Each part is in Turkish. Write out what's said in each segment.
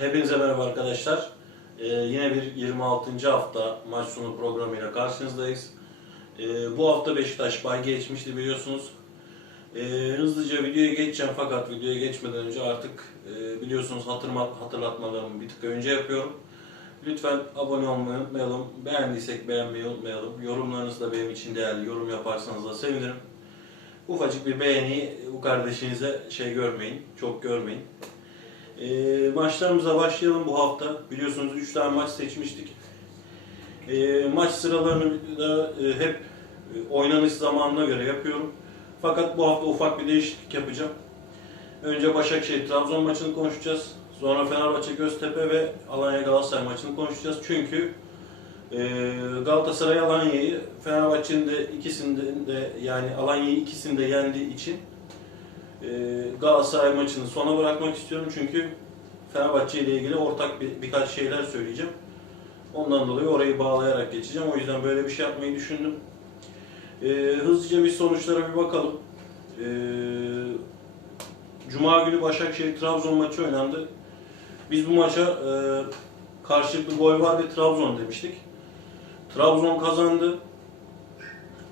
Hepinize merhaba arkadaşlar. Ee, yine bir 26. hafta maç sonu programıyla karşınızdayız. Ee, bu hafta Beşiktaş bay geçmişti biliyorsunuz. Ee, hızlıca videoya geçeceğim fakat videoya geçmeden önce artık e, biliyorsunuz hatırma, hatırlatmalarımı bir tık önce yapıyorum. Lütfen abone olmayı unutmayalım. Beğendiysek beğenmeyi unutmayalım. Yorumlarınız da benim için değerli. Yorum yaparsanız da sevinirim. Ufacık bir beğeni bu kardeşinize şey görmeyin, çok görmeyin. E, maçlarımıza başlayalım bu hafta. Biliyorsunuz 3 tane maç seçmiştik. E, maç sıralarını da e, hep e, oynanış zamanına göre yapıyorum. Fakat bu hafta ufak bir değişiklik yapacağım. Önce Başakşehir Trabzon maçını konuşacağız. Sonra Fenerbahçe Göztepe ve Alanya Galatasaray maçını konuşacağız. Çünkü e, Galatasaray Alanya'yı Fenerbahçe'nin de ikisinde de yani Alanya'yı ikisinde yendiği için Galatasaray maçını sona bırakmak istiyorum çünkü Fenerbahçe ile ilgili ortak bir, birkaç şeyler söyleyeceğim. Ondan dolayı orayı bağlayarak geçeceğim. O yüzden böyle bir şey yapmayı düşündüm. E, hızlıca bir sonuçlara bir bakalım. E, Cuma günü Başakşehir Trabzon maçı oynandı. Biz bu maça e, karşılıklı gol var ve Trabzon demiştik. Trabzon kazandı.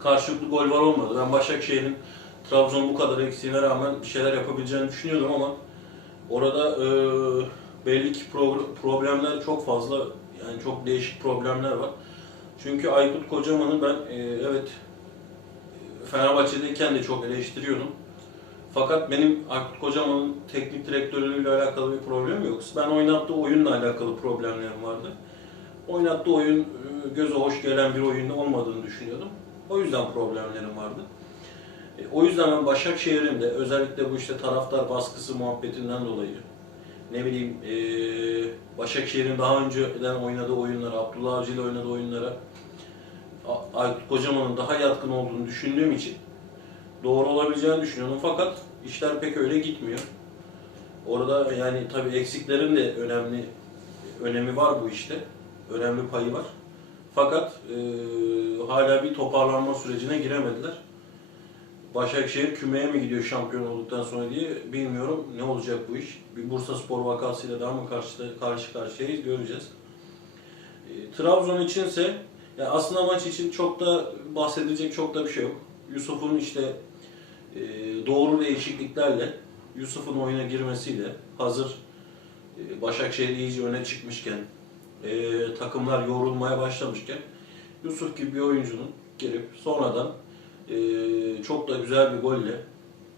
Karşılıklı gol var olmadı. Ben Başakşehir'in Trabzon bu kadar eksiğine rağmen bir şeyler yapabileceğini düşünüyordum ama orada e, belli ki pro- problemler çok fazla yani çok değişik problemler var. Çünkü Aykut Kocaman'ı ben e, evet Fenerbahçe'deyken de çok eleştiriyordum. Fakat benim Aykut Kocaman'ın teknik direktörlüğüyle alakalı bir problemim yok. Ben oynattığı oyunla alakalı problemlerim vardı. Oynattığı oyun e, göze hoş gelen bir oyunda olmadığını düşünüyordum. O yüzden problemlerim vardı. E, O yüzden ben Başakşehir'in de özellikle bu işte taraftar baskısı muhabbetinden dolayı ne bileyim e, Başakşehir'in daha önceden oynadığı oyunlara, Abdullah Avcı ile oynadığı oyunlara Aykut Kocaman'ın daha yatkın olduğunu düşündüğüm için doğru olabileceğini düşünüyordum fakat işler pek öyle gitmiyor. Orada yani tabii eksiklerin de önemli önemi var bu işte. Önemli payı var. Fakat e, hala bir toparlanma sürecine giremediler. Başakşehir kümeye mi gidiyor şampiyon olduktan sonra diye bilmiyorum ne olacak bu iş. Bir Bursa Spor vakasıyla daha mı karşı, karşı karşıyayız göreceğiz. E, Trabzon içinse ya aslında maç için çok da bahsedilecek çok da bir şey yok. Yusuf'un işte e, doğru değişikliklerle Yusuf'un oyuna girmesiyle hazır e, Başakşehir iyice öne çıkmışken e, takımlar yorulmaya başlamışken Yusuf gibi bir oyuncunun girip sonradan e, çok da güzel bir golle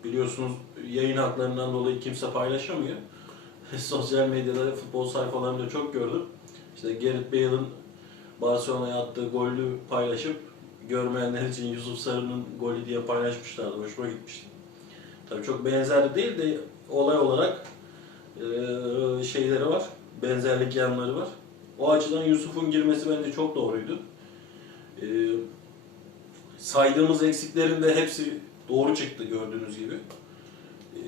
biliyorsunuz yayın haklarından dolayı kimse paylaşamıyor. Sosyal medyada futbol sayfalarında çok gördüm. İşte Gareth Bale'ın Barcelona'ya attığı golü paylaşıp görmeyenler için Yusuf Sarı'nın golü diye paylaşmışlardı. Hoşuma gitmişti. Tabii çok benzer değil de olay olarak e, şeyleri var. Benzerlik yanları var. O açıdan Yusuf'un girmesi bence çok doğruydu. E, saydığımız eksiklerin de hepsi doğru çıktı gördüğünüz gibi. E,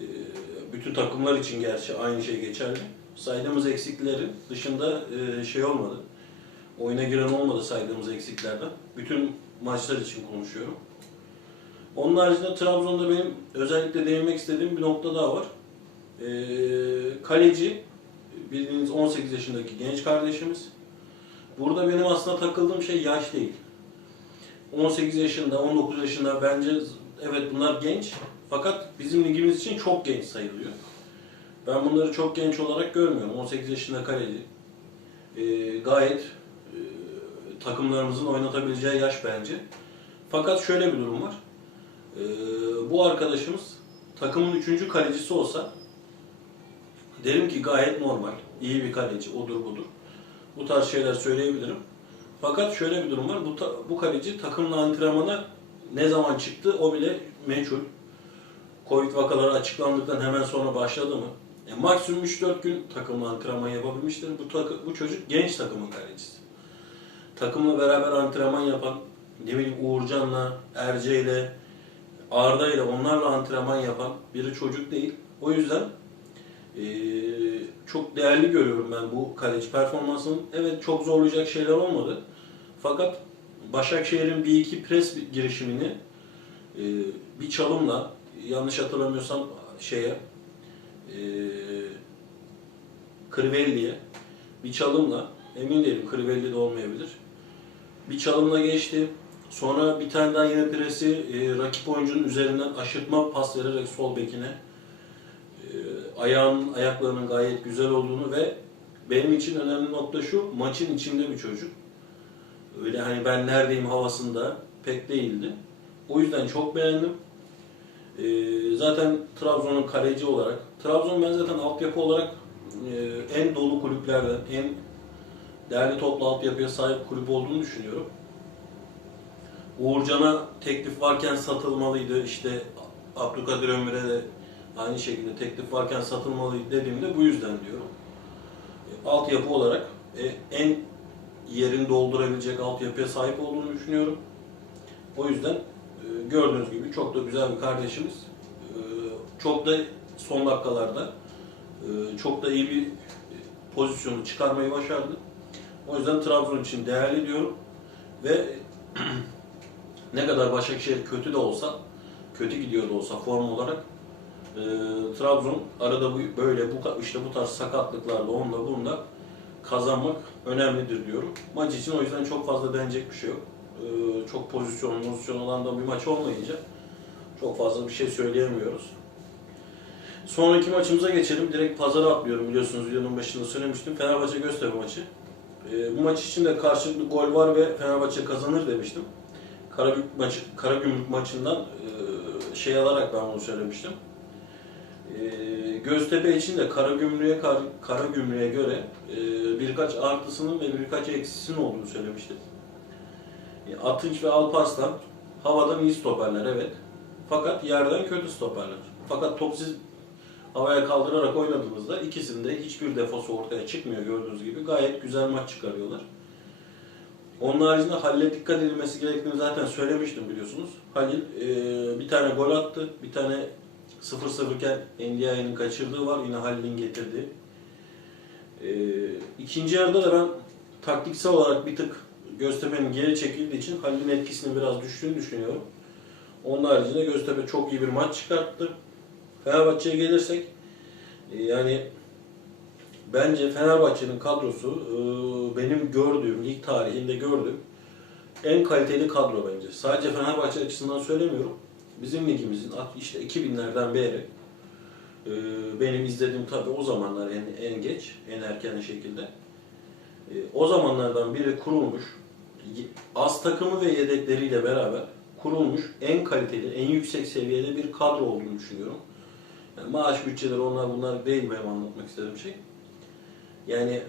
bütün takımlar için gerçi aynı şey geçerli. Saydığımız eksiklerin dışında e, şey olmadı. Oyuna giren olmadı saydığımız eksiklerden. Bütün maçlar için konuşuyorum. Onun haricinde Trabzon'da benim özellikle değinmek istediğim bir nokta daha var. Ee, kaleci, bildiğiniz 18 yaşındaki genç kardeşimiz. Burada benim aslında takıldığım şey yaş değil. 18 yaşında, 19 yaşında bence evet bunlar genç. Fakat bizim ligimiz için çok genç sayılıyor. Ben bunları çok genç olarak görmüyorum. 18 yaşında kaleci. Ee, gayet e, takımlarımızın oynatabileceği yaş bence. Fakat şöyle bir durum var. Ee, bu arkadaşımız takımın üçüncü kalecisi olsa derim ki gayet normal, iyi bir kaleci, odur budur. Bu tarz şeyler söyleyebilirim. Fakat şöyle bir durum var, bu, bu kaleci takımla antrenmana ne zaman çıktı o bile meçhul. Covid vakaları açıklandıktan hemen sonra başladı mı? E, maksimum 3-4 gün takımla antrenman yapabilmiştir. Bu, takı- bu çocuk genç takımın kalecisi. Takımla beraber antrenman yapan, ne bileyim Uğurcan'la, Erce'yle, Arda ile onlarla antrenman yapan biri çocuk değil. O yüzden eee, çok değerli görüyorum ben bu kaleci performansını. Evet çok zorlayacak şeyler olmadı. Fakat Başakşehir'in bir iki pres girişimini eee, bir çalımla yanlış hatırlamıyorsam şeye eee Crivelli'ye bir çalımla, emin değilim Crivelli de olmayabilir. Bir çalımla geçti. Sonra bir tane daha yine presi e, rakip oyuncunun üzerinden aşırtma pas vererek sol bekine e, ayağın ayaklarının gayet güzel olduğunu ve benim için önemli nokta şu maçın içinde bir çocuk. Öyle hani ben neredeyim havasında pek değildi. O yüzden çok beğendim. E, zaten Trabzon'un kaleci olarak, Trabzon ben zaten altyapı olarak e, en dolu kulüplerden, en değerli toplu altyapıya sahip kulüp olduğunu düşünüyorum. Uğurcan'a teklif varken satılmalıydı. İşte Abdülkadir Ömür'e de aynı şekilde teklif varken satılmalıydı dediğimde bu yüzden diyorum. E, Altyapı olarak e, en yerini doldurabilecek altyapıya sahip olduğunu düşünüyorum. O yüzden e, gördüğünüz gibi çok da güzel bir kardeşimiz. E, Çok da son dakikalarda e, çok da iyi bir pozisyonu çıkarmayı başardı. O yüzden Trabzon için değerli diyorum. Ve ne kadar Başakşehir kötü de olsa, kötü gidiyor da olsa form olarak Trabzon arada böyle bu işte bu tarz sakatlıklarda onunla bunda kazanmak önemlidir diyorum. Maç için o yüzden çok fazla denecek bir şey yok. E, çok pozisyon, pozisyon olan da bir maç olmayınca çok fazla bir şey söyleyemiyoruz. Sonraki maçımıza geçelim. Direkt pazara atlıyorum biliyorsunuz videonun başında söylemiştim. Fenerbahçe Göztepe maçı. E, bu maç için de karşılıklı gol var ve Fenerbahçe kazanır demiştim. Karagümrük maçı, Karagümrük maçından e, şey alarak ben bunu söylemiştim. E, Göztepe için de Karagümrük'e kar, Karagümrük'e göre e, birkaç artısının ve birkaç eksisinin olduğunu söylemiştim. E, Atınç ve Alparslan havadan iyi stoperler evet. Fakat yerden kötü stoperler. Fakat topu siz havaya kaldırarak oynadığınızda ikisinde hiçbir defosu ortaya çıkmıyor gördüğünüz gibi. Gayet güzel maç çıkarıyorlar. Onun haricinde Halil'e dikkat edilmesi gerektiğini zaten söylemiştim biliyorsunuz. Halil e, bir tane gol attı. Bir tane 0-0 iken Ndiaye'nin kaçırdığı var. Yine Halil'in getirdiği. E, ikinci yarıda da ben taktiksel olarak bir tık Göztepe'nin geri çekildiği için Halil'in etkisini biraz düştüğünü düşünüyorum. Onun haricinde Göztepe çok iyi bir maç çıkarttı. Fenerbahçe'ye gelirsek e, yani bence Fenerbahçe'nin kadrosu e, benim gördüğüm, lig tarihinde gördüğüm en kaliteli kadro bence. Sadece Fenerbahçe açısından söylemiyorum. Bizim ligimizin işte 2000'lerden beri e, benim izlediğim tabii o zamanlar yani en geç, en erken şekilde. E, O zamanlardan biri kurulmuş, az takımı ve yedekleriyle beraber kurulmuş en kaliteli, en yüksek seviyede bir kadro olduğunu düşünüyorum. Yani maaş bütçeleri onlar bunlar değil benim anlatmak istediğim şey. Yani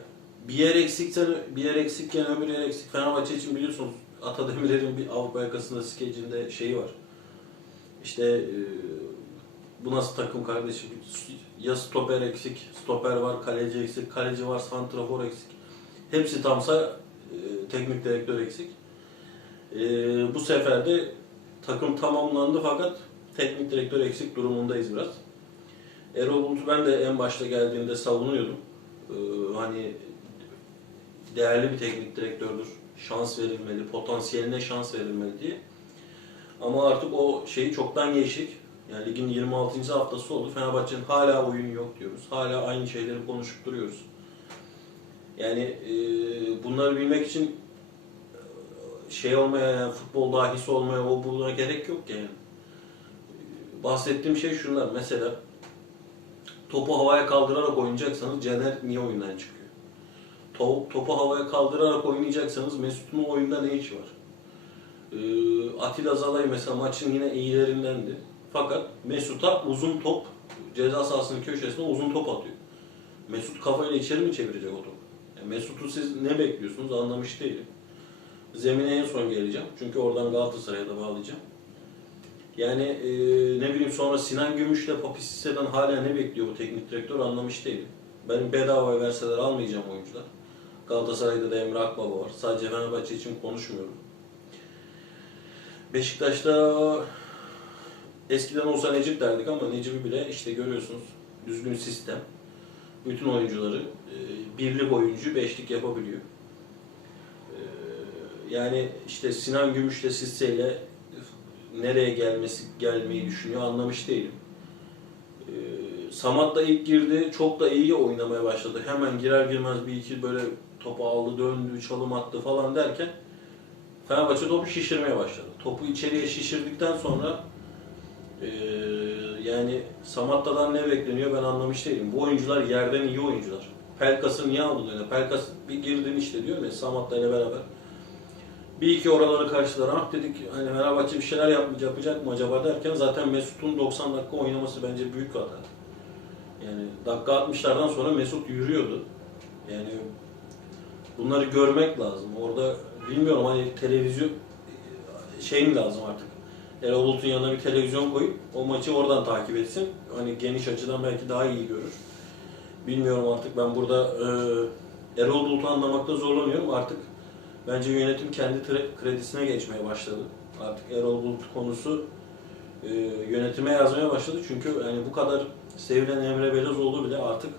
bir yer eksiksen, bir yer eksikken öbür yer eksik. Fenerbahçe için biliyorsunuz Atademir'in bir Avrupa yakasında skecinde şeyi var. İşte e, bu nasıl takım kardeşim? Ya stoper eksik, stoper var, kaleci eksik, kaleci var, santrafor eksik. Hepsi tamsa e, teknik direktör eksik. E, bu sefer de takım tamamlandı fakat teknik direktör eksik durumundayız biraz. Erol Bulut'u ben de en başta geldiğinde savunuyordum. Ee, hani değerli bir teknik direktördür. Şans verilmeli, potansiyeline şans verilmeli diye. Ama artık o şeyi çoktan geçtik. Yani ligin 26. haftası oldu. Fenerbahçe'nin hala oyun yok diyoruz. Hala aynı şeyleri konuşup duruyoruz. Yani e, bunları bilmek için e, şey olmaya, yani futbol dahisi olmaya, o buna gerek yok yani. Bahsettiğim şey şunlar. Mesela topu havaya kaldırarak oynayacaksanız Caner niye oyundan çıkıyor? To- topu havaya kaldırarak oynayacaksanız Mesut'un oyunda ne işi var? Ee, Atilla Zalay mesela maçın yine iyilerindendi. Fakat Mesut'a uzun top, ceza sahasının köşesine uzun top atıyor. Mesut kafayla içeri mi çevirecek o topu? Yani Mesut'u siz ne bekliyorsunuz anlamış değilim. Zemine en son geleceğim. Çünkü oradan Galatasaray'a da bağlayacağım. Yani e, ne bileyim sonra Sinan Gümüş'le Papi Sisse'den hala ne bekliyor bu teknik direktör anlamış değilim. Benim bedavaya verseler almayacağım oyuncular. Galatasaray'da da Emre Akbaba var. Sadece Fenerbahçe için konuşmuyorum. Beşiktaş'ta eskiden olsa Necip derdik ama Necip'i bile işte görüyorsunuz düzgün sistem. Bütün oyuncuları e, birlik oyuncu beşlik yapabiliyor. E, yani işte Sinan Gümüş'le Sisse'yle nereye gelmesi gelmeyi düşünüyor anlamış değilim. Ee, Samat da ilk girdi, çok da iyi oynamaya başladı. Hemen girer girmez bir iki böyle topu aldı, döndü, çalım attı falan derken Fenerbahçe topu şişirmeye başladı. Topu içeriye şişirdikten sonra eee, yani Samatta'dan ne bekleniyor ben anlamış değilim. Bu oyuncular yerden iyi oyuncular. Pelkas'ı niye aldın öyle? Pelkas bir girdin işte diyorum ya Samatta ile beraber. Bir iki oraları karşılar. Ah dedik hani Fenerbahçe bir şeyler yapmayacak, yapacak mı acaba derken zaten Mesut'un 90 dakika oynaması bence büyük hata. Yani dakika 60'lardan sonra Mesut yürüyordu. Yani bunları görmek lazım. Orada bilmiyorum hani televizyon şey mi lazım artık? Erol Bulut'un yanına bir televizyon koyup o maçı oradan takip etsin. Hani geniş açıdan belki daha iyi görür. Bilmiyorum artık ben burada e, Erol Bulut'u anlamakta zorlanıyorum. Artık bence yönetim kendi kredisine geçmeye başladı. Artık Erol Bulut konusu e, yönetime yazmaya başladı. Çünkü yani bu kadar sevilen Emre Belözoğlu bile artık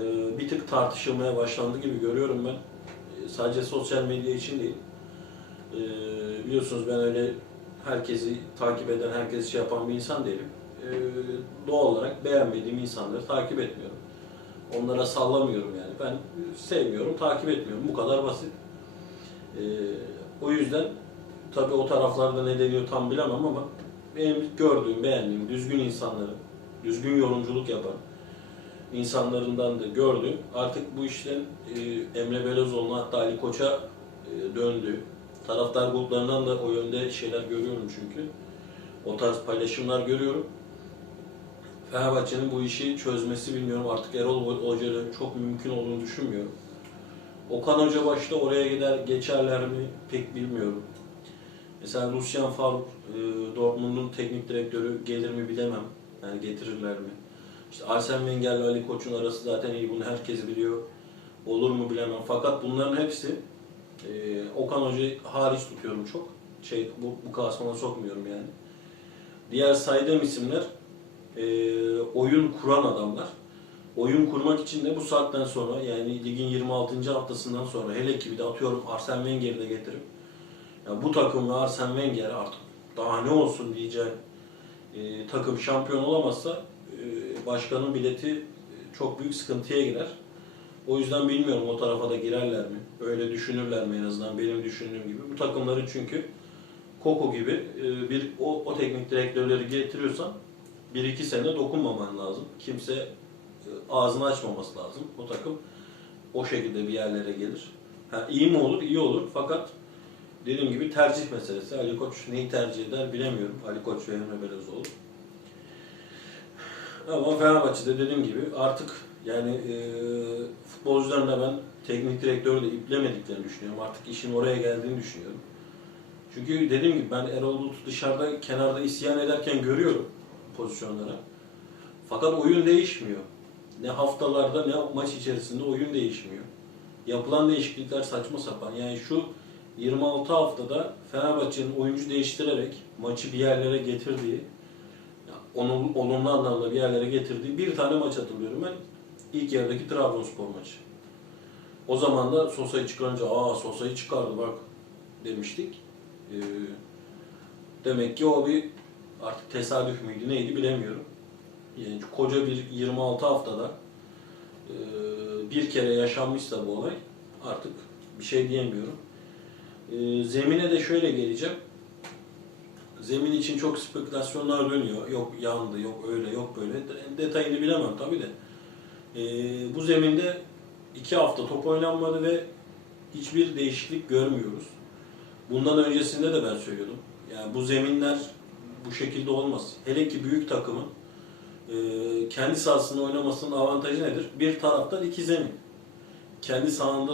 e, bir tık tartışılmaya başlandı gibi görüyorum ben. Sadece sosyal medya için değil. E, biliyorsunuz ben öyle herkesi takip eden, herkesi şey yapan bir insan değilim. E, doğal olarak beğenmediğim insanları takip etmiyorum. Onlara sallamıyorum yani. Ben sevmiyorum, takip etmiyorum. Bu kadar basit. E, o yüzden tabii o taraflarda ne deniyor tam bilemem ama benim gördüğüm, beğendiğim düzgün insanları, düzgün yorumculuk yapan insanlarından da gördüğüm artık bu işten e, Emre Belözoğlu'na hatta Ali Koç'a e, döndü. Taraftar gruplarından da o yönde şeyler görüyorum çünkü. O tarz paylaşımlar görüyorum. Fenerbahçe'nin bu işi çözmesi bilmiyorum. Artık Erol Hoca'nın çok mümkün olduğunu düşünmüyorum. Okan Hoca başta oraya gider geçerler mi pek bilmiyorum. Mesela Lucien Favre, e, Dortmund'un teknik direktörü gelir mi bilemem. Yani getirirler mi? İşte Arsene Wenger ile Ali Koç'un arası zaten iyi. Bunu herkes biliyor. Olur mu bilemem. Fakat bunların hepsi e, Okan Hoca'yı hariç tutuyorum çok. Şey bu, bu klasmana sokmuyorum yani. Diğer saydığım isimler e, oyun kuran adamlar. Oyun kurmak için de bu saatten sonra yani ligin 26. haftasından sonra hele ki bir de atıyorum Arsene Wenger'i de getirip ya bu takım ve Arsene Wenger artık daha ne olsun diyeceğim e, takım şampiyon olamazsa başkanın bileti e, çok büyük sıkıntıya girer. O yüzden bilmiyorum o tarafa da girerler mi? Öyle düşünürler mi en azından benim düşündüğüm gibi. Bu takımları çünkü Koko gibi e, bir o, o teknik direktörleri getiriyorsan bir iki sene dokunmaman lazım. Kimse e, ağzını açmaması lazım. O takım o şekilde bir yerlere gelir. Ha, iyi mi olur? İyi olur. Fakat dediğim gibi tercih meselesi. Ali Koç neyi tercih eder bilemiyorum. Ali Koç ve Emre Belözoğlu. Ama Fenerbahçe'de dediğim gibi artık yani e, futbolcuların da ben teknik direktörü de iplemediklerini düşünüyorum. Artık işin oraya geldiğini düşünüyorum. Çünkü dediğim gibi ben Erol Bulut'u dışarıda kenarda isyan ederken görüyorum pozisyonlara. Fakat oyun değişmiyor. Ne haftalarda ne maç içerisinde oyun değişmiyor. Yapılan değişiklikler saçma sapan. Yani şu 26 haftada Fenerbahçe'nin oyuncu değiştirerek maçı bir yerlere getirdiği, onun olumlu anlamda bir yerlere getirdiği bir tane maç hatırlıyorum ben. İlk yarıdaki Trabzonspor maçı. O zaman da Sosa'yı çıkarınca aa Sosa'yı çıkardı bak demiştik. Ee, demek ki o bir artık tesadüf müydü neydi bilemiyorum. Yani koca bir 26 haftada e, bir kere yaşanmışsa bu olay artık bir şey diyemiyorum. E, zemine de şöyle geleceğim. Zemin için çok spekülasyonlar dönüyor. Yok yandı, yok öyle, yok böyle. De- Detayını bilemem tabii de. E, bu zeminde iki hafta top oynanmadı ve hiçbir değişiklik görmüyoruz. Bundan öncesinde de ben söylüyordum. Yani bu zeminler bu şekilde olmaz. Hele ki büyük takımın e, kendi sahasında oynamasının avantajı nedir? Bir taraftan iki zemin. Kendi sahanda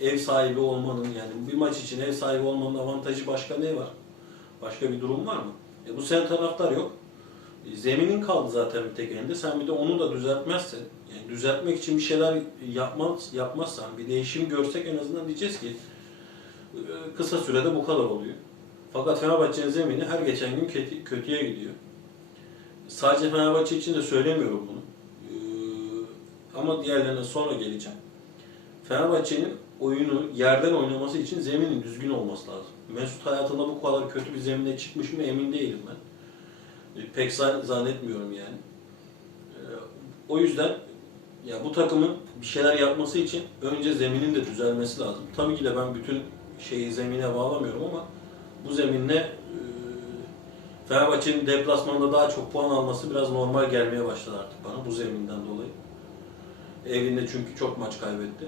ev sahibi olmanın yani bir maç için ev sahibi olmanın avantajı başka ne var? Başka bir durum var mı? E bu sen taraftar yok. E, zeminin kaldı zaten bir tek elinde. Sen bir de onu da düzeltmezsen, yani düzeltmek için bir şeyler yapmaz, yapmazsan, bir değişim görsek en azından diyeceğiz ki e, kısa sürede bu kadar oluyor. Fakat Fenerbahçe'nin zemini her geçen gün kötü, kötüye gidiyor. Sadece Fenerbahçe için de söylemiyorum bunu. Ee, ama diğerlerine sonra geleceğim. Fenerbahçe'nin oyunu yerden oynaması için zeminin düzgün olması lazım. Mesut hayatında bu kadar kötü bir zemine çıkmış mı emin değilim ben. Ee, Pek zan- zannetmiyorum yani. Ee, o yüzden ya bu takımın bir şeyler yapması için önce zeminin de düzelmesi lazım. Tabii ki de ben bütün şeyi zemine bağlamıyorum ama bu zeminle e, Fenerbahçe'nin deplasmanda daha çok puan alması biraz normal gelmeye başladı artık bana bu zeminden dolayı. Evinde çünkü çok maç kaybetti.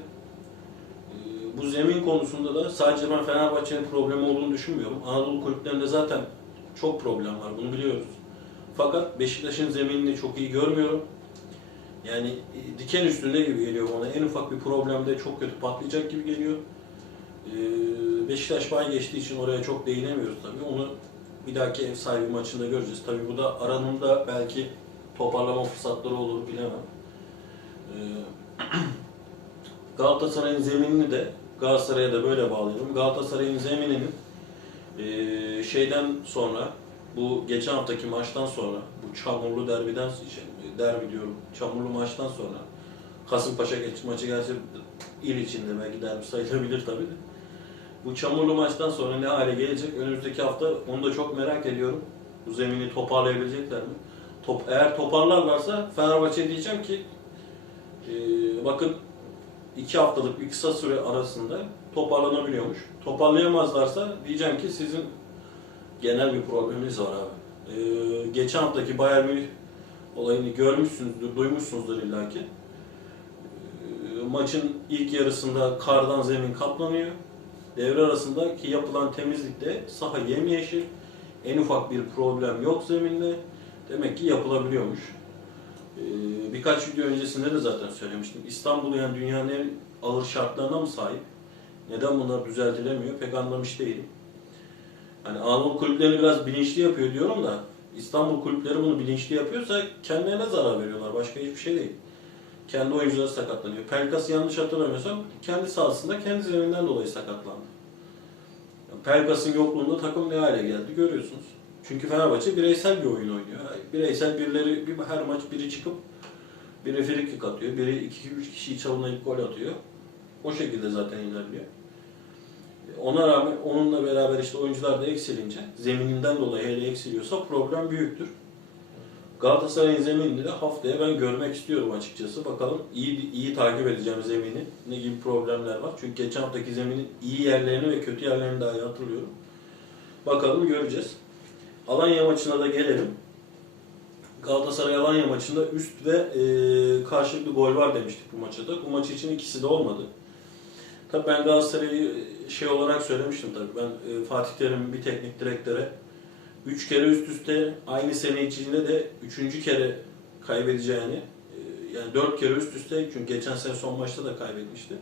E, Bu zemin konusunda da sadece ben Fenerbahçe'nin problemi olduğunu düşünmüyorum. Anadolu kulüplerinde zaten çok problem var, bunu biliyoruz. Fakat Beşiktaş'ın zeminini çok iyi görmüyorum. Yani e, diken üstünde gibi geliyor bana. En ufak bir problemde çok kötü patlayacak gibi geliyor. Ee, Beşiktaş bay geçtiği için oraya çok değinemiyoruz tabii. Onu bir dahaki ev sahibi maçında göreceğiz. Tabii bu da aranında belki toparlama fırsatları olur bilemem. Ee, Galatasaray'ın zeminini de Galatasaray'a da böyle bağlıyorum. Galatasaray'ın zemininin ee, şeyden sonra bu geçen haftaki maçtan sonra bu çamurlu derbiden şey, derbi diyorum çamurlu maçtan sonra Kasımpaşa geç, maçı gerçi il içinde belki derbi sayılabilir tabii de. Bu çamurlu maçtan sonra ne hale gelecek önümüzdeki hafta onu da çok merak ediyorum. Bu zemini toparlayabilecekler mi? Top, eğer toparlarlarsa Fenerbahçe diyeceğim ki ee, bakın iki haftalık bir kısa süre arasında toparlanabiliyormuş. Toparlayamazlarsa diyeceğim ki sizin genel bir probleminiz var abi. Ee, geçen haftaki Bayern Münih olayını görmüşsünüzdür, duymuşsunuzdur illaki. Ee, maçın ilk yarısında kardan zemin kaplanıyor. Devre arasındaki yapılan temizlikte saha yemyeşil. En ufak bir problem yok zeminde. Demek ki yapılabiliyormuş. Ee, birkaç video öncesinde de zaten söylemiştim. İstanbul yani dünyanın en ağır şartlarına mı sahip? Neden bunlar düzeltilemiyor pek anlamış değilim. Hani Anadolu kulüplerini biraz bilinçli yapıyor diyorum da İstanbul kulüpleri bunu bilinçli yapıyorsa kendilerine zarar veriyorlar. Başka hiçbir şey değil. Kendi oyuncuları sakatlanıyor. Pelkas yanlış hatırlamıyorsam kendi sahasında kendi zeminden dolayı sakatlandı. Pelkas'ın yokluğunda takım ne hale geldi görüyorsunuz. Çünkü Fenerbahçe bireysel bir oyun oynuyor. Bireysel birileri bir her maç biri çıkıp biri frikik atıyor, biri 2-3 kişiyi çalınayıp gol atıyor. O şekilde zaten ilerliyor. Ona rağmen onunla beraber işte oyuncular da eksilince, zemininden dolayı hele eksiliyorsa problem büyüktür. Galatasaray'ın zeminini de haftaya ben görmek istiyorum açıkçası. Bakalım iyi iyi takip edeceğim zemini. Ne gibi problemler var. Çünkü geçen haftaki zeminin iyi yerlerini ve kötü yerlerini daha iyi hatırlıyorum. Bakalım göreceğiz. Alanya maçına da gelelim. Galatasaray Alanya maçında üst ve e, karşılıklı gol var demiştik bu maçta. Bu maç için ikisi de olmadı. Tabii ben Galatasaray'ı şey olarak söylemiştim tabii. Ben e, Fatih Terim'in bir teknik direktöre üç kere üst üste aynı sene içinde de üçüncü kere kaybedeceğini e, yani dört kere üst üste çünkü geçen sene son maçta da kaybetmişti.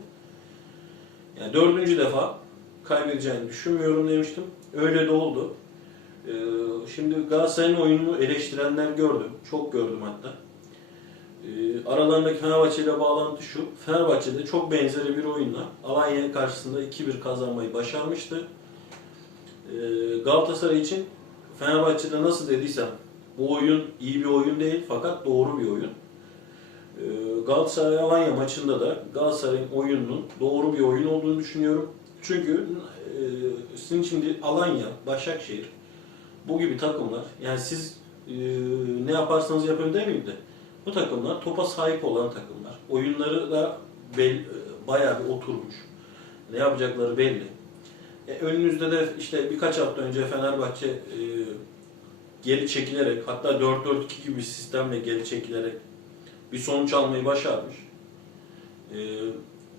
Yani dördüncü defa kaybedeceğini düşünmüyorum demiştim. Öyle de oldu. E, şimdi Galatasaray'ın oyununu eleştirenler gördüm. Çok gördüm hatta. E, aralarındaki Fenerbahçe ile bağlantı şu. Fenerbahçe'de çok benzeri bir oyunla Alanya karşısında 2-1 kazanmayı başarmıştı. E, Galatasaray için Fenerbahçe'de nasıl dediysem bu oyun iyi bir oyun değil fakat doğru bir oyun. Galatasaray Alanya maçında da Galatasaray'ın oyununun doğru bir oyun olduğunu düşünüyorum. Çünkü e, sizin şimdi Alanya, Başakşehir bu gibi takımlar yani siz e, ne yaparsanız yapın demeyeyim de bu takımlar topa sahip olan takımlar. Oyunları da bel, bayağı bir oturmuş. Ne yapacakları belli. E, önünüzde de işte birkaç hafta önce Fenerbahçe e, geri çekilerek hatta 4-4-2 gibi bir sistemle geri çekilerek bir sonuç almayı başarmış. E,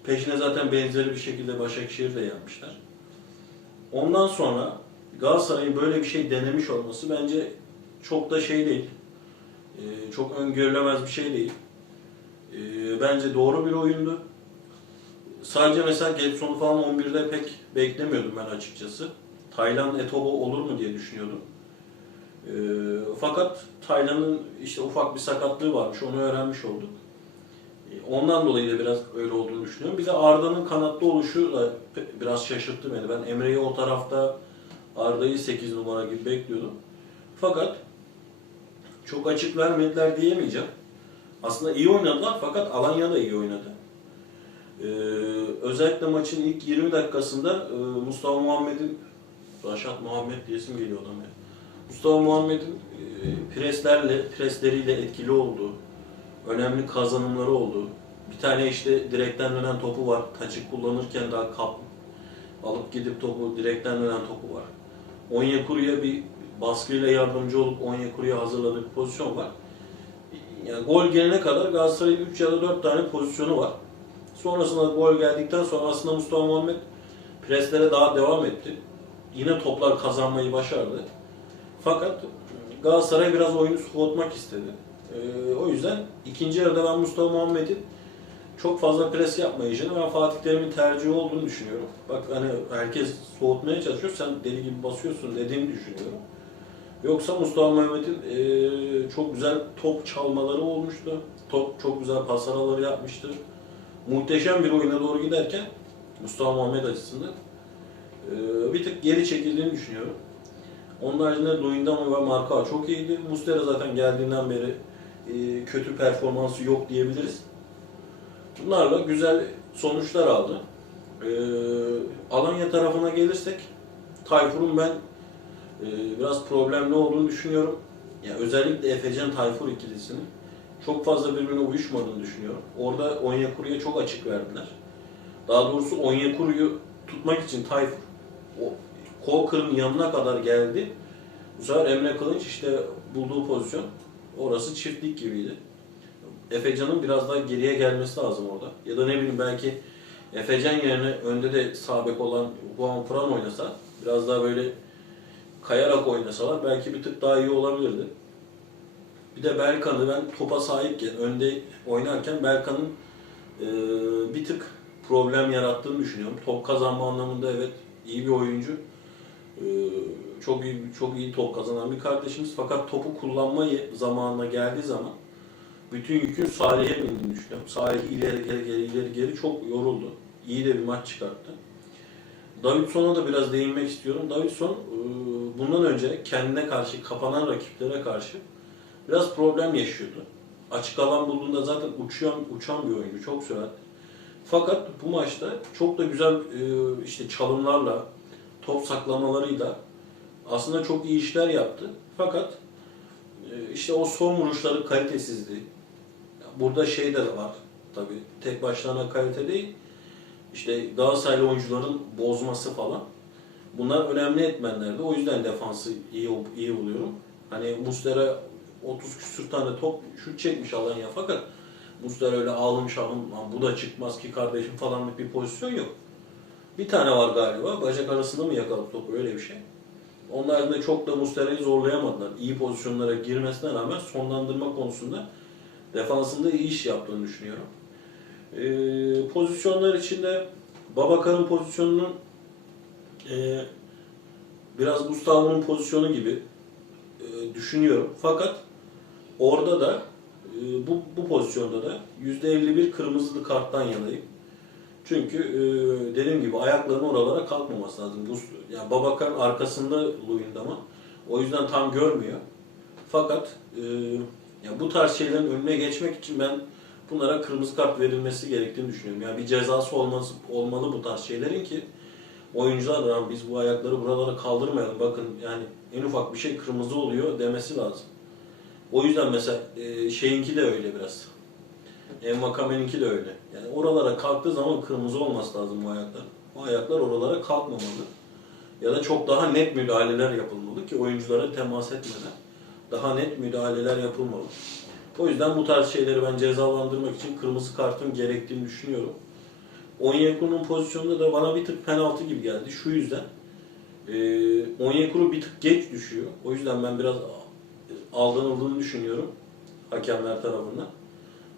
peşine zaten benzeri bir şekilde Başakşehir de yapmışlar. Ondan sonra Galatasaray'ın böyle bir şey denemiş olması bence çok da şey değil. Ee, çok öngörülemez bir şey değil. Ee, bence doğru bir oyundu. Sadece mesela Getson'u falan 11'de pek beklemiyordum ben açıkçası. Taylan Etobo olur mu diye düşünüyordum. Ee, fakat Taylan'ın işte ufak bir sakatlığı varmış, onu öğrenmiş olduk. Ondan dolayı da biraz öyle olduğunu düşünüyorum. Bir de Arda'nın kanatlı oluşu da biraz şaşırttı beni. Ben Emre'yi o tarafta Arda'yı 8 numara gibi bekliyordum. Fakat çok açık vermediler diyemeyeceğim. Aslında iyi oynadılar fakat Alanya da iyi oynadı. Ee, özellikle maçın ilk 20 dakikasında e, Mustafa Muhammed'in Raşat Muhammed diye isim geliyor adama. Mustafa Muhammed'in e, preslerle, presleriyle etkili olduğu, önemli kazanımları oldu. Bir tane işte direkten dönen topu var. Taçı kullanırken daha kap alıp gidip topu direkten dönen topu var. Onyekuru'ya bir baskıyla yardımcı olup Onyekuru'ya hazırladığı bir pozisyon var. Yani gol gelene kadar Galatasaray'ın 3 ya da 4 tane pozisyonu var. Sonrasında gol geldikten sonra aslında Mustafa Muhammed preslere daha devam etti. Yine toplar kazanmayı başardı. Fakat Galatasaray biraz oyunu soğutmak istedi. Ee, o yüzden ikinci yarıda ben Mustafa Muhammed'in çok fazla pres yapmayacağını ben Fatih Terim'in tercihi olduğunu düşünüyorum. Bak hani herkes soğutmaya çalışıyor, sen deli gibi basıyorsun dediğini düşünüyorum. Yoksa Mustafa Mehmet'in eee, çok güzel top çalmaları olmuştu. Top çok güzel pas araları yapmıştı. Muhteşem bir oyuna doğru giderken Mustafa Muhammed açısından eee, bir tık geri çekildiğini düşünüyorum. Onun haricinde Luyendama ve Marka çok iyiydi. Mustera zaten geldiğinden beri eee, kötü performansı yok diyebiliriz. Bunlarla güzel sonuçlar aldı. Eee, Alanya tarafına gelirsek Tayfur'un ben ee, biraz problemli olduğunu düşünüyorum. Ya özellikle Efecan Tayfur ikilisinin çok fazla birbirine uyuşmadığını düşünüyorum. Orada Onyekuru'ya çok açık verdiler. Daha doğrusu Onyekuru'yu tutmak için Tayfur o Kolkır'ın yanına kadar geldi. Bu sefer Emre Kılınç işte bulduğu pozisyon orası çiftlik gibiydi. Efecan'ın biraz daha geriye gelmesi lazım orada. Ya da ne bileyim belki Efecan yerine önde de sağ bek olan Juan Fran oynasa biraz daha böyle kayarak oynasalar belki bir tık daha iyi olabilirdi. Bir de Berkan'ı ben topa sahipken, önde oynarken Berkan'ın e, bir tık problem yarattığını düşünüyorum. Top kazanma anlamında evet iyi bir oyuncu. E, çok iyi çok iyi top kazanan bir kardeşimiz. Fakat topu kullanma zamanına geldiği zaman bütün yükün Salih'e bindiğini düşünüyorum. Salih ileri geri geri ileri geri çok yoruldu. İyi de bir maç çıkarttı. Davidson'a da biraz değinmek istiyorum. Davidson e, bundan önce kendine karşı kapanan rakiplere karşı biraz problem yaşıyordu. Açık alan bulduğunda zaten uçuyan uçan bir oyuncu, çok süratli. Fakat bu maçta çok da güzel e, işte çalımlarla, top saklamalarıyla aslında çok iyi işler yaptı. Fakat e, işte o son vuruşları kalitesizdi. Burada şey de var tabii. Tek başlarına kalite değil işte Galatasaraylı oyuncuların bozması falan. Bunlar önemli etmenlerdi. O yüzden defansı iyi iyi buluyorum. Hani Muslera 30 küsür tane top şut çekmiş Alanya fakat Muslera öyle ağlamış ağlamış bu da çıkmaz ki kardeşim falan bir pozisyon yok. Bir tane var galiba. Bacak arasında mı yakaladı topu öyle bir şey. Onun haricinde çok da Muslera'yı zorlayamadılar. İyi pozisyonlara girmesine rağmen sonlandırma konusunda defansında iyi iş yaptığını düşünüyorum. Ee, pozisyonlar içinde Babakar'ın pozisyonunun e, biraz Gustavo'nun pozisyonu gibi e, düşünüyorum. Fakat orada da e, bu, bu pozisyonda da %51 kırmızılı karttan yanayım. Çünkü e, dediğim gibi ayaklarının oralara kalkmaması lazım. Bu, yani Babakar'ın arkasında Luyendama. O yüzden tam görmüyor. Fakat e, yani bu tarz şeylerin önüne geçmek için ben bunlara kırmızı kart verilmesi gerektiğini düşünüyorum. Yani bir cezası olması olmalı bu tarz şeylerin ki oyuncular da biz bu ayakları buralara kaldırmayalım. Bakın yani en ufak bir şey kırmızı oluyor demesi lazım. O yüzden mesela e, şeyinki de öyle biraz. Envakame'ninki de öyle. Yani oralara kalktığı zaman kırmızı olması lazım bu ayaklar. Bu ayaklar oralara kalkmamalı. Ya da çok daha net müdahaleler yapılmalı ki oyunculara temas etmeden daha net müdahaleler yapılmalı. O yüzden bu tarz şeyleri ben cezalandırmak için kırmızı kartın gerektiğini düşünüyorum. Onyekuru'nun pozisyonunda da bana bir tık penaltı gibi geldi. Şu yüzden e, Onyekuru bir tık geç düşüyor. O yüzden ben biraz aldanıldığını düşünüyorum hakemler tarafından.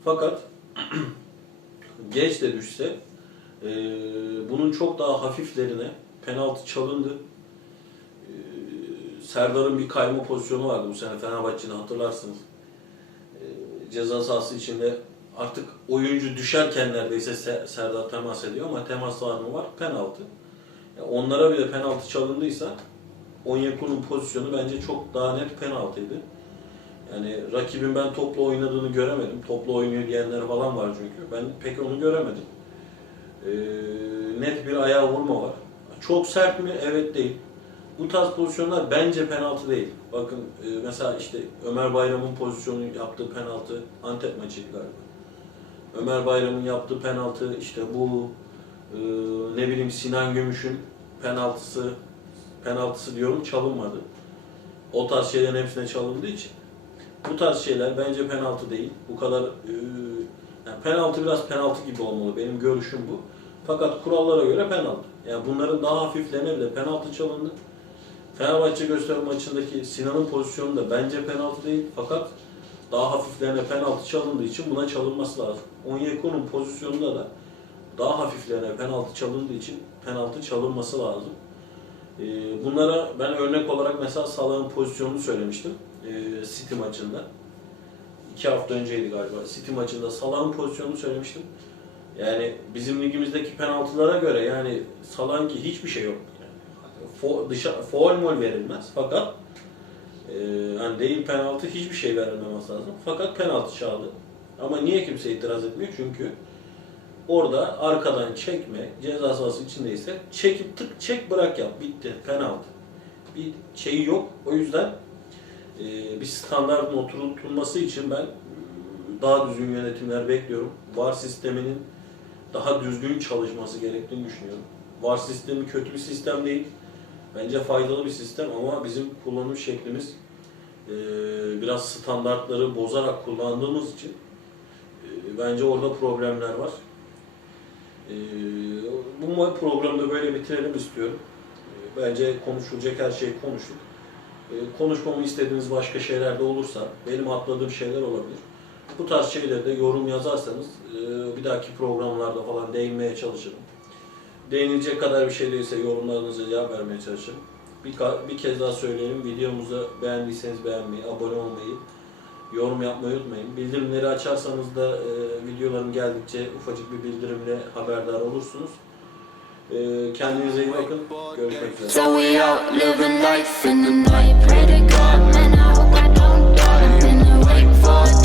Fakat geç de düşse e, bunun çok daha hafiflerine penaltı çalındı. E, Serdar'ın bir kayma pozisyonu vardı bu sene Fenerbahçe'de hatırlarsınız ceza sahası içinde artık oyuncu düşerken neredeyse Serdar temas ediyor ama temas var mı var? Penaltı. Yani onlara bile penaltı çalındıysa Onyekuru'nun pozisyonu bence çok daha net penaltıydı. Yani rakibin ben topla oynadığını göremedim. Topla oynuyor diyenler falan var çünkü. Ben pek onu göremedim. Ee, net bir ayağa vurma var. Çok sert mi? Evet değil. Bu tarz pozisyonlar bence penaltı değil. Bakın e, mesela işte Ömer Bayram'ın pozisyonu yaptığı penaltı Antep maçıydı galiba. Ömer Bayram'ın yaptığı penaltı işte bu e, ne bileyim Sinan Gümüş'ün penaltısı penaltısı diyorum çalınmadı. O tarz şeylerin hepsine çalındığı için bu tarz şeyler bence penaltı değil. Bu kadar e, yani penaltı biraz penaltı gibi olmalı. Benim görüşüm bu. Fakat kurallara göre penaltı. Yani bunların daha hafiflerine bile penaltı çalındı. Fenerbahçe gösteri maçındaki Sinan'ın pozisyonu da bence penaltı değil. Fakat daha hafiflerine penaltı çalındığı için buna çalınması lazım. Onyekuru'nun pozisyonunda da daha hafiflerine penaltı çalındığı için penaltı çalınması lazım. Ee, Bunlara ben örnek olarak mesela Salah'ın pozisyonunu söylemiştim ee, City maçında. İki hafta önceydi galiba. City maçında Salah'ın pozisyonunu söylemiştim. Yani bizim ligimizdeki penaltılara göre yani Salah'ın ki hiçbir şey yok. Fo, verilmez fakat e, yani değil penaltı hiçbir şey verilmemesi lazım. Fakat penaltı çaldı. Ama niye kimse itiraz etmiyor? Çünkü orada arkadan çekme, ceza sahası içindeyse çekip tık çek bırak yap. Bitti. Penaltı. Bir şeyi yok. O yüzden e, bir standartın oturtulması için ben e, daha düzgün yönetimler bekliyorum. VAR sisteminin daha düzgün çalışması gerektiğini düşünüyorum. VAR sistemi kötü bir sistem değil. Bence faydalı bir sistem ama bizim kullanım şeklimiz e, biraz standartları bozarak kullandığımız için e, bence orada problemler var. E, bu programı da böyle bitirelim istiyorum. E, bence konuşulacak her şeyi konuştuk. E, konuşmamı istediğiniz başka şeyler de olursa, benim atladığım şeyler olabilir. Bu tarz şeyleri de yorum yazarsanız e, bir dahaki programlarda falan değinmeye çalışırım değinilecek kadar bir şey değilse yorumlarınıza cevap vermeye çalışın. Bir, bir kez daha söyleyelim. Videomuzu beğendiyseniz beğenmeyi, abone olmayı, yorum yapmayı unutmayın. Bildirimleri açarsanız da e, videoların geldikçe ufacık bir bildirimle haberdar olursunuz. E, kendinize iyi bakın. Görüşmek üzere. So we out living life in the night. Pray to God, man, I hope I don't die. Been awake for